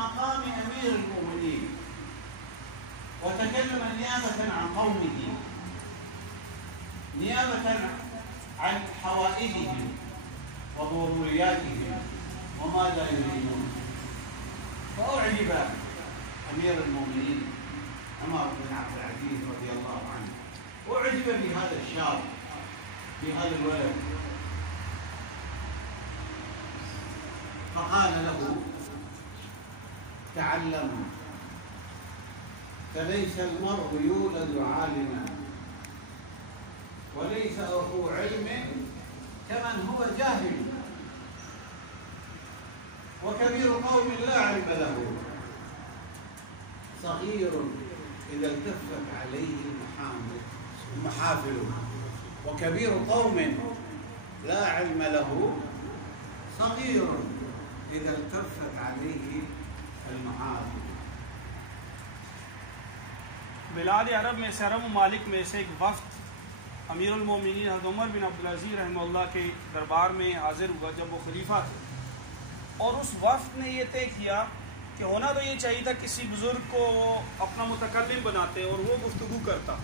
مقام أمير المؤمنين وتكلم نيابة عن قومه، نيابة عن حوائجهم وضرورياتهم وماذا يريدون. فأعجب أمير المؤمنين عمر بن عبد العزيز رضي الله عنه، أعجب بهذا الشاب، بهذا الولد، فقال له: تعلموا، فليس المرء يولد عالما وليس أخو علم كمن هو جاهل، وكبير قوم لا علم له، صغير إذا التفت عليه المحافل، وكبير قوم لا علم له، صغير إذا التفت عليه المحافل. बिलाद अरब में से अरब ममालिक में से एक वफ्द अमीरुल मोमिनीन हज़रत उमर बिन अब्दुल अज़ीज़ रहमतुल्लाह के दरबार में हाजिर हुआ जब वो खलीफा थे, और उस वफ्द ने ये तय किया कि होना तो ये चाहिए था किसी बुज़ुर्ग को अपना मुतकल्लिम बनाते और वो गुफ्तगू करता।